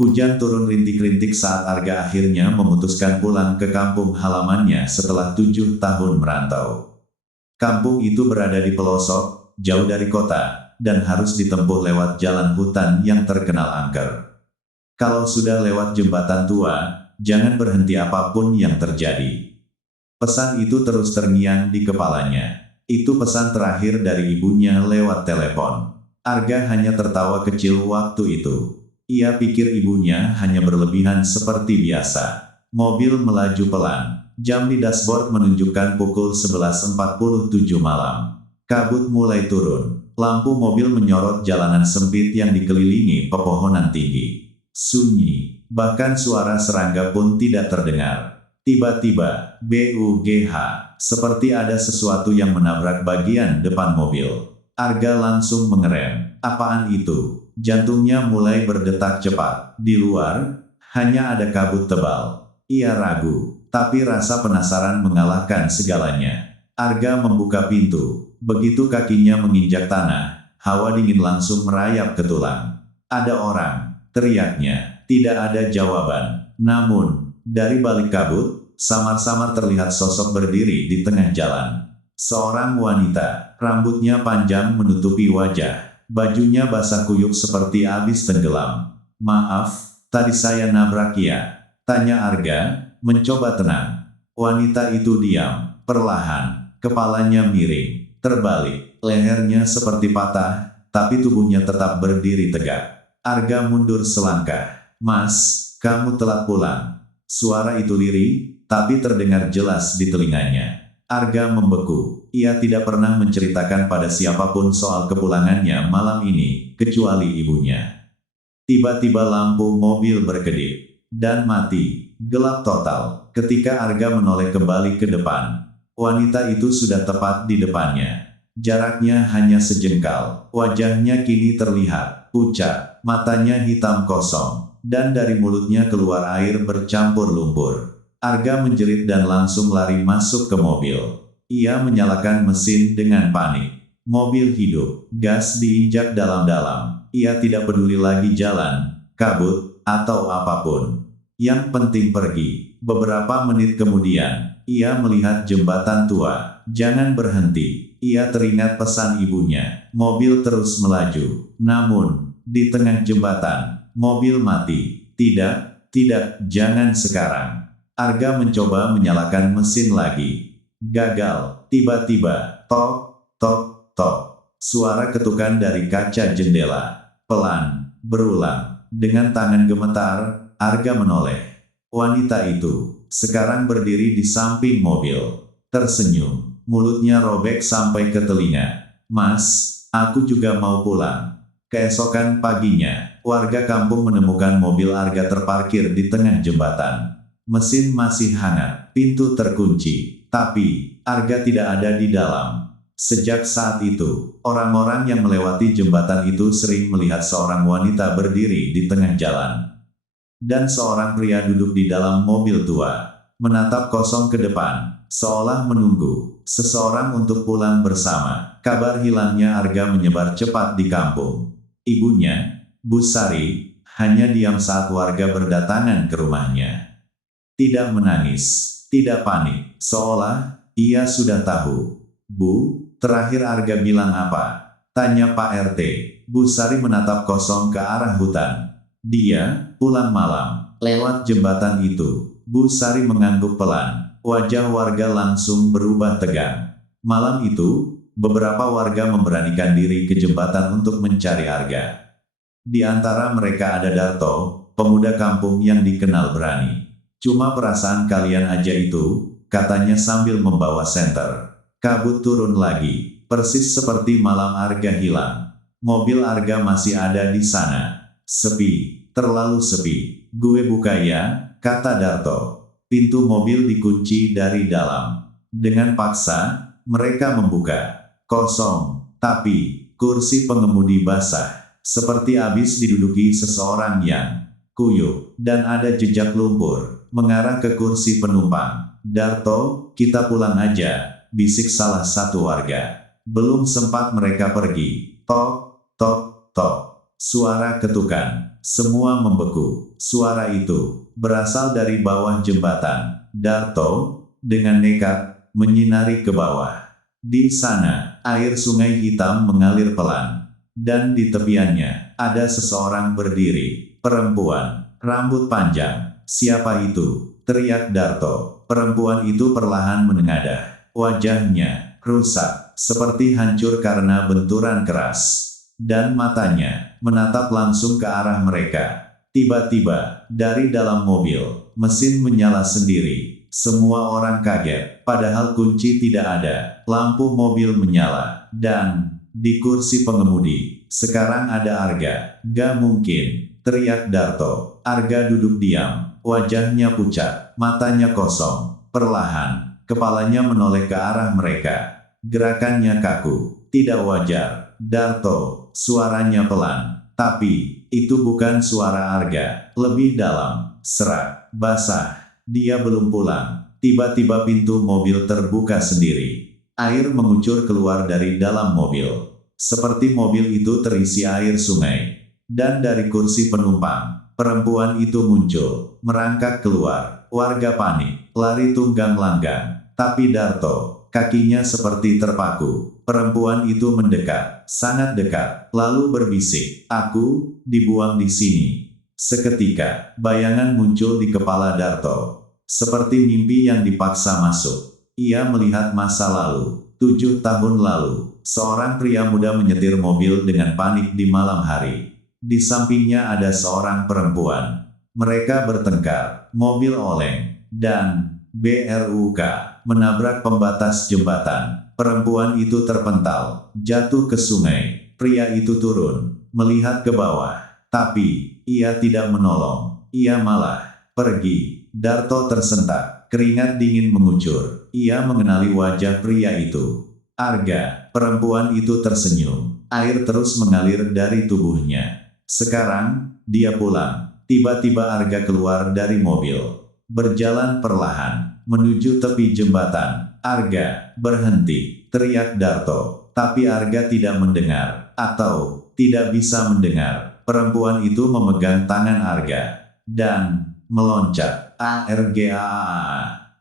Hujan turun rintik-rintik saat Arga akhirnya memutuskan pulang ke kampung halamannya setelah 7 tahun merantau. Kampung itu berada di pelosok, jauh dari kota, dan harus ditempuh lewat jalan hutan yang terkenal angker. Kalau sudah lewat jembatan tua, jangan berhenti apapun yang terjadi. Pesan itu terus terngiang di kepalanya. Itu pesan terakhir dari ibunya lewat telepon. Arga hanya tertawa kecil waktu itu. Ia pikir ibunya hanya berlebihan seperti biasa. Mobil melaju pelan. Jam di dashboard menunjukkan pukul 11.47 malam. Kabut mulai turun. Lampu mobil menyorot jalanan sempit yang dikelilingi pepohonan tinggi. Sunyi, bahkan suara serangga pun tidak terdengar. Tiba-tiba, BUGH, seperti ada sesuatu yang menabrak bagian depan mobil. Arga langsung mengerem. Apaan itu? Jantungnya mulai berdetak cepat. Di luar, hanya ada kabut tebal. Ia ragu, tapi rasa penasaran mengalahkan segalanya. Arga membuka pintu. Begitu kakinya menginjak tanah, hawa dingin langsung merayap ke tulang. Ada orang, teriaknya. Tidak ada jawaban. Namun, dari balik kabut, samar-samar terlihat sosok berdiri di tengah jalan. Seorang wanita, rambutnya panjang menutupi wajah. Bajunya basah kuyup seperti habis tenggelam. Maaf, tadi saya nabrak ya? Tanya Arga, mencoba tenang. Wanita itu diam, perlahan, kepalanya miring, terbalik, lehernya seperti patah, tapi tubuhnya tetap berdiri tegak. Arga mundur selangkah. Mas, kamu telah pulang. Suara itu lirih, tapi terdengar jelas di telinganya. Arga membeku. Ia tidak pernah menceritakan pada siapapun soal kepulangannya malam ini, kecuali ibunya. Tiba-tiba lampu mobil berkedip dan mati. Gelap total. Ketika Arga menoleh kembali ke depan, wanita itu sudah tepat di depannya. Jaraknya hanya sejengkal. Wajahnya kini terlihat pucat, matanya hitam kosong, dan dari mulutnya keluar air bercampur lumpur. Arga menjerit dan langsung lari masuk ke mobil. Ia menyalakan mesin dengan panik. Mobil hidup, gas diinjak dalam-dalam. Ia tidak peduli lagi jalan, kabut, atau apapun. Yang penting pergi. Beberapa menit kemudian, ia melihat jembatan tua. Jangan berhenti. Ia teringat pesan ibunya. Mobil terus melaju. Namun, di tengah jembatan, mobil mati. Tidak, jangan sekarang. Arga mencoba menyalakan mesin lagi. Gagal. Tiba-tiba, tok, tok, tok. Suara ketukan dari kaca jendela. Pelan, berulang. Dengan tangan gemetar, Arga menoleh. Wanita itu, sekarang berdiri di samping mobil. Tersenyum. Mulutnya robek sampai ke telinga. Mas, aku juga mau pulang. Keesokan paginya, warga kampung menemukan mobil Arga terparkir di tengah jembatan. Mesin masih hangat, pintu terkunci, tapi Arga tidak ada di dalam. Sejak saat itu, orang-orang yang melewati jembatan itu sering melihat seorang wanita berdiri di tengah jalan. Dan seorang pria duduk di dalam mobil tua, menatap kosong ke depan, seolah menunggu seseorang untuk pulang bersama. Kabar hilangnya Arga menyebar cepat di kampung. Ibunya, Bu Sari, hanya diam saat warga berdatangan ke rumahnya. Tidak menangis, tidak panik, seolah ia sudah tahu. Bu, terakhir Arga bilang apa? Tanya Pak RT. Bu Sari menatap kosong ke arah hutan. Dia pulang malam, lewat jembatan itu. Bu Sari mengangguk pelan. Wajah warga langsung berubah tegang. Malam itu, beberapa warga memberanikan diri ke jembatan untuk mencari Arga. Di antara mereka ada Darto, pemuda kampung yang dikenal berani. Cuma perasaan kalian aja itu, katanya sambil membawa senter. Kabut turun lagi, persis seperti malam Arga hilang. Mobil Arga masih ada di sana. Sepi, terlalu sepi. Gue buka ya, kata Darto. Pintu mobil dikunci dari dalam. Dengan paksa, mereka membuka. Kosong, tapi kursi pengemudi basah. Seperti habis diduduki seseorang yang kuyup, dan ada jejak lumpur mengarah ke kursi penumpang. Darto, kita pulang aja, bisik salah satu warga. Belum sempat mereka pergi. Tok, tok, tok. Suara ketukan. semua membeku. Suara itu berasal dari bawah jembatan. Darto, dengan nekat, menyinari ke bawah. Di sana, air sungai hitam mengalir pelan. Dan di tepiannya, ada seseorang berdiri. Perempuan, rambut panjang. Siapa itu? Teriak Darto. Perempuan itu perlahan menengadah. Wajahnya rusak, seperti hancur karena benturan keras. Dan matanya menatap langsung ke arah mereka. Tiba-tiba, dari dalam mobil, mesin menyala sendiri. Semua orang kaget, padahal kunci tidak ada. Lampu mobil menyala, dan di kursi pengemudi, sekarang ada Arga. Gak mungkin, teriak Darto. Arga duduk diam, wajahnya pucat, matanya kosong. Perlahan, kepalanya menoleh ke arah mereka. Gerakannya kaku, tidak wajar. Darto, suaranya pelan. Tapi, itu bukan suara Arga. Lebih dalam, serak, basah. Dia belum pulang. Tiba-tiba pintu mobil terbuka sendiri. Air mengucur keluar dari dalam mobil. Seperti mobil itu terisi air sungai. Dan dari kursi penumpang, perempuan itu muncul, merangkak keluar. Warga panik, lari tunggang langgang. Tapi Darto, kakinya seperti terpaku. Perempuan itu mendekat, sangat dekat, lalu berbisik, "Aku dibuang di sini." Seketika, bayangan muncul di kepala Darto. Seperti mimpi yang dipaksa masuk. Ia melihat masa lalu. 7 tahun lalu, seorang pria muda menyetir mobil dengan panik di malam hari. Di sampingnya ada seorang perempuan. Mereka bertengkar, mobil oleng, dan BRUK menabrak pembatas jembatan. Perempuan itu terpental, jatuh ke sungai. Pria itu turun, melihat ke bawah. Tapi, ia tidak menolong. Ia malah pergi. Darto tersentak, keringat dingin mengucur. Ia mengenali wajah pria itu. Arga, perempuan itu tersenyum. Air terus mengalir dari tubuhnya. Sekarang, dia pulang. Tiba-tiba Arga keluar dari mobil. Berjalan perlahan, menuju tepi jembatan. "Arga, berhenti!" teriak Darto. Tapi Arga tidak mendengar, atau tidak bisa mendengar. Perempuan itu memegang tangan Arga. Dan meloncat. Arga.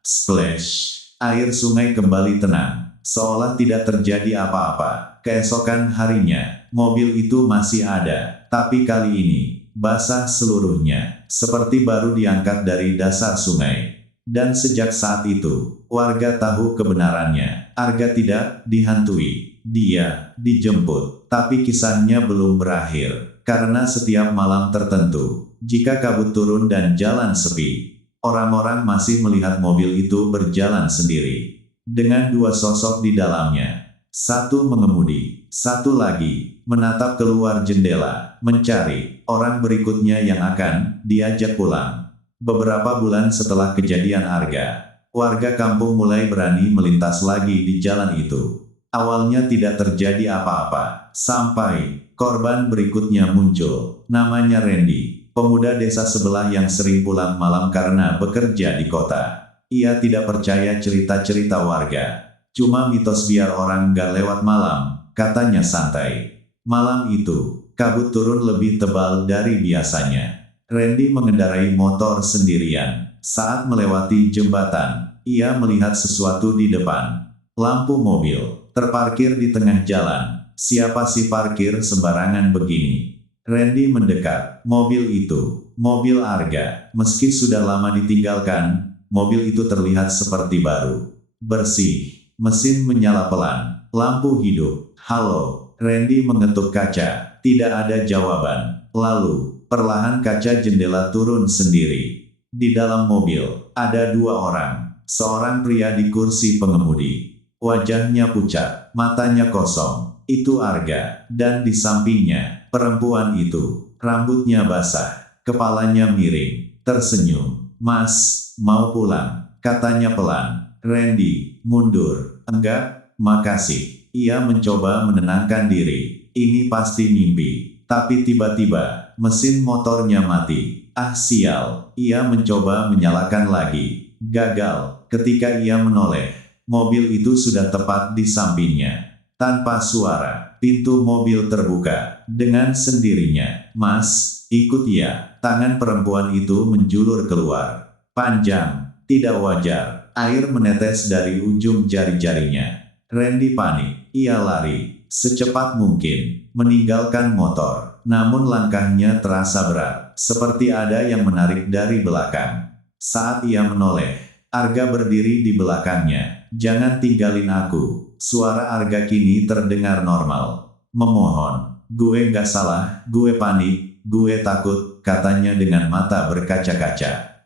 Splash. Air sungai kembali tenang, seolah tidak terjadi apa-apa. Keesokan harinya, mobil itu masih ada, tapi kali ini, basah seluruhnya, seperti baru diangkat dari dasar sungai. Dan sejak saat itu, warga tahu kebenarannya. Arga tidak dihantui. Dia dijemput, tapi kisahnya belum berakhir. Karena setiap malam tertentu, jika kabut turun dan jalan sepi, orang-orang masih melihat mobil itu berjalan sendiri. Dengan 2 sosok di dalamnya. Satu mengemudi, satu lagi menatap keluar jendela, mencari orang berikutnya yang akan diajak pulang. Beberapa bulan setelah kejadian Arga, warga kampung mulai berani melintas lagi di jalan itu. Awalnya tidak terjadi apa-apa, sampai korban berikutnya muncul. Namanya Randy, pemuda desa sebelah yang sering pulang malam karena bekerja di kota. Ia tidak percaya cerita-cerita warga. Cuma mitos biar orang nggak lewat malam, katanya santai. Malam itu, kabut turun lebih tebal dari biasanya. Randy mengendarai motor sendirian. Saat melewati jembatan, ia melihat sesuatu di depan. Lampu mobil terparkir di tengah jalan. Siapa sih parkir sembarangan begini? Randy mendekat. Mobil itu, mobil Arga. Meski sudah lama ditinggalkan, mobil itu terlihat seperti baru. Bersih. Mesin menyala pelan. Lampu hidup. "Halo." Randy mengetuk kaca. Tidak ada jawaban. Lalu, perlahan kaca jendela turun sendiri. Di dalam mobil, ada 2 orang. Seorang pria di kursi pengemudi. Wajahnya pucat, matanya kosong. Itu Arga. Dan di sampingnya, perempuan itu. Rambutnya basah, kepalanya miring, tersenyum. "Mas, mau pulang?" katanya pelan. Randy mundur. "Enggak, makasih." Ia mencoba menenangkan diri. Ini pasti mimpi. Tapi tiba-tiba, mesin motornya mati. Ah sial, ia mencoba menyalakan lagi. Gagal. Ketika ia menoleh, mobil itu sudah tepat di sampingnya. Tanpa suara, pintu mobil terbuka. Dengan sendirinya, "Mas, Ikut ya. Tangan perempuan itu menjulur keluar. Panjang, tidak wajar. Air menetes dari ujung jari-jarinya. Randy panik. Ia lari secepat mungkin, meninggalkan motor. Namun langkahnya terasa berat, seperti ada yang menarik dari belakang. Saat ia menoleh, Arga berdiri di belakangnya. Jangan tinggalin aku. Suara Arga kini terdengar normal. Memohon, gue gak salah, gue panik, gue takut, katanya dengan mata berkaca-kaca.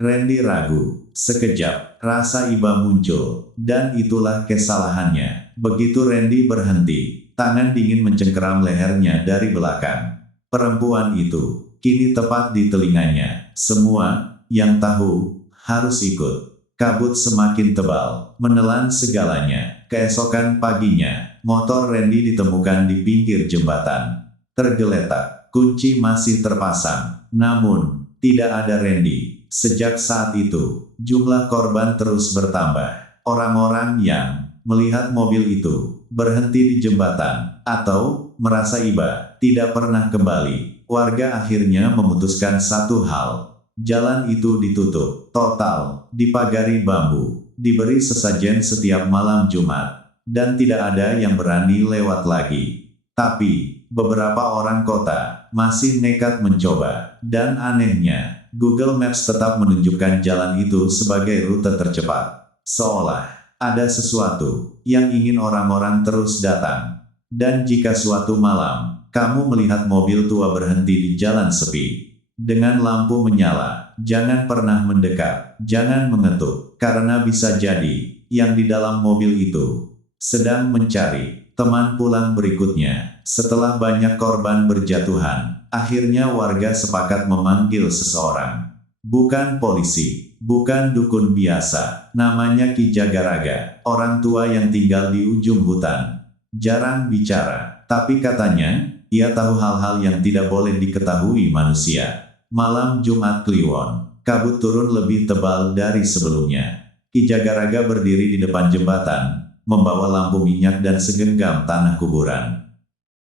Randy ragu. Sekejap, rasa iba muncul, dan itulah kesalahannya. Begitu Randy berhenti, tangan dingin mencengkeram lehernya dari belakang. Perempuan itu, kini tepat di telinganya. Semua, yang tahu, harus ikut. Kabut semakin tebal, menelan segalanya. Keesokan paginya, motor Randy ditemukan di pinggir jembatan. Tergeletak, kunci masih terpasang. Namun, tidak ada Randy. Sejak saat itu, jumlah korban terus bertambah. Orang-orang yang melihat mobil itu berhenti di jembatan atau merasa iba tidak pernah kembali. Warga akhirnya memutuskan satu hal. Jalan itu ditutup total, dipagari bambu, diberi sesajen setiap malam Jumat, dan tidak ada yang berani lewat lagi. Tapi, beberapa orang kota masih nekat mencoba, dan anehnya, Google Maps tetap menunjukkan jalan itu sebagai rute tercepat. Seolah ada sesuatu yang ingin orang-orang terus datang. Dan jika suatu malam, kamu melihat mobil tua berhenti di jalan sepi, dengan lampu menyala, jangan pernah mendekat, jangan mengetuk, karena bisa jadi, yang di dalam mobil itu sedang mencari teman pulang berikutnya. Setelah banyak korban berjatuhan, akhirnya warga sepakat memanggil seseorang. Bukan polisi, bukan dukun biasa, namanya Ki Jagaraga, orang tua yang tinggal di ujung hutan. Jarang bicara, tapi katanya, ia tahu hal-hal yang tidak boleh diketahui manusia. Malam Jumat Kliwon, kabut turun lebih tebal dari sebelumnya. Ki Jagaraga berdiri di depan jembatan, membawa lampu minyak dan segenggam tanah kuburan.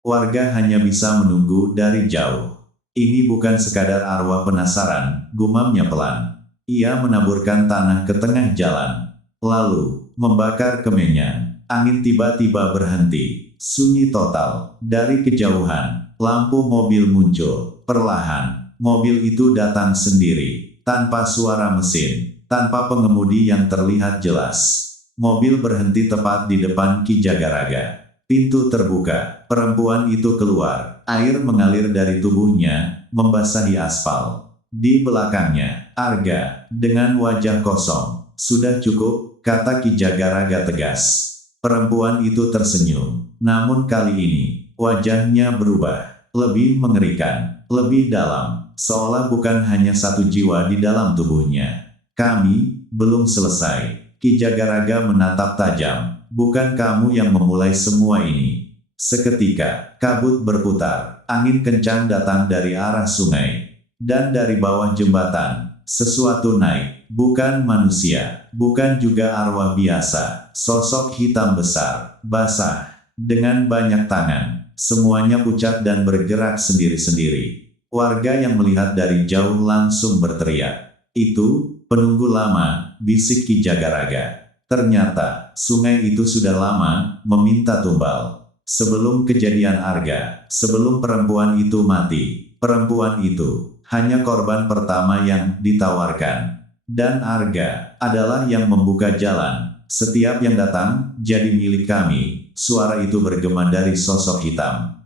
Warga hanya bisa menunggu dari jauh. Ini bukan sekadar arwah penasaran, gumamnya pelan. Ia menaburkan tanah ke tengah jalan, lalu membakar kemenyan. Angin tiba-tiba berhenti, sunyi total. Dari kejauhan, lampu mobil muncul. Perlahan, mobil itu datang sendiri, tanpa suara mesin, tanpa pengemudi yang terlihat jelas. Mobil berhenti tepat di depan Ki Jagaraga. Pintu terbuka, perempuan itu keluar, air mengalir dari tubuhnya, membasahi aspal. Di belakangnya, Arga, dengan wajah kosong. Sudah cukup, kata Ki Jagaraga tegas. Perempuan itu tersenyum, namun kali ini, wajahnya berubah, lebih mengerikan, lebih dalam, seolah bukan hanya satu jiwa di dalam tubuhnya. Kami, belum selesai. Ki Jagaraga menatap tajam. Bukan kamu yang memulai semua ini. Seketika, kabut berputar, angin kencang datang dari arah sungai. Dan dari bawah jembatan, sesuatu naik, bukan manusia, bukan juga arwah biasa, sosok hitam besar, basah, dengan banyak tangan, semuanya pucat dan bergerak sendiri-sendiri. Warga yang melihat dari jauh langsung berteriak. Itu, penunggu lama, bisik Ki Jagaraga. Ternyata, sungai itu sudah lama meminta tumbal. Sebelum kejadian Arga, sebelum perempuan itu mati, perempuan itu hanya korban pertama yang ditawarkan. Dan Arga adalah yang membuka jalan. Setiap yang datang, jadi milik kami. Suara itu bergema dari sosok hitam.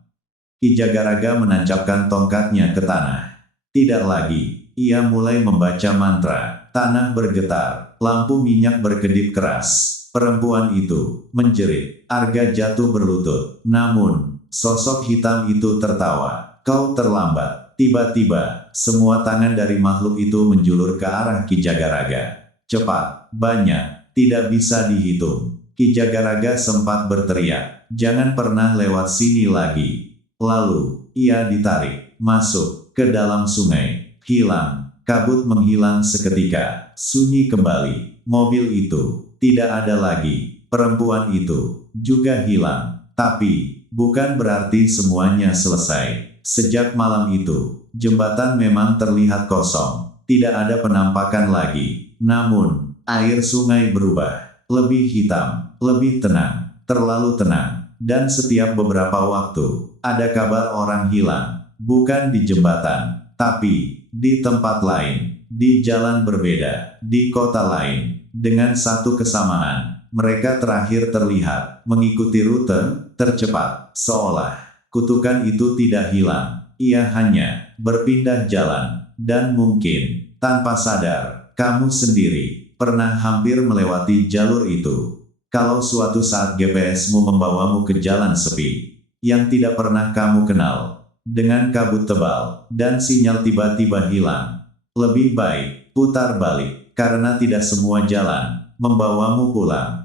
Ki Jagaraga menancapkan tongkatnya ke tanah. Tidak lagi, ia mulai membaca mantra. Tanah bergetar, lampu minyak berkedip keras. Perempuan itu menjerit. Arga jatuh berlutut. Namun, sosok hitam itu tertawa. Kau terlambat. Tiba-tiba, semua tangan dari makhluk itu menjulur ke arah Ki Jagaraga. Cepat, banyak, tidak bisa dihitung. Ki Jagaraga sempat berteriak. Jangan pernah lewat sini lagi. Lalu, ia ditarik, masuk, ke dalam sungai, hilang. Kabut menghilang seketika, sunyi kembali, mobil itu tidak ada lagi, perempuan itu juga hilang. Tapi, bukan berarti semuanya selesai. Sejak malam itu, Jembatan memang terlihat kosong. Tidak ada penampakan lagi. Namun, air sungai berubah. Lebih hitam, lebih tenang, terlalu tenang. Dan setiap beberapa waktu, ada kabar orang hilang. Bukan di jembatan, tapi di tempat lain, di jalan berbeda, di kota lain. Dengan satu kesamaan, mereka terakhir terlihat mengikuti rute tercepat, seolah kutukan itu tidak hilang. Ia hanya berpindah jalan, dan mungkin tanpa sadar, kamu sendiri pernah hampir melewati jalur itu. Kalau suatu saat GPS-mu membawamu ke jalan sepi yang tidak pernah kamu kenal, dengan kabut tebal dan sinyal tiba-tiba hilang, lebih baik putar balik, karena tidak semua jalan membawamu pulang.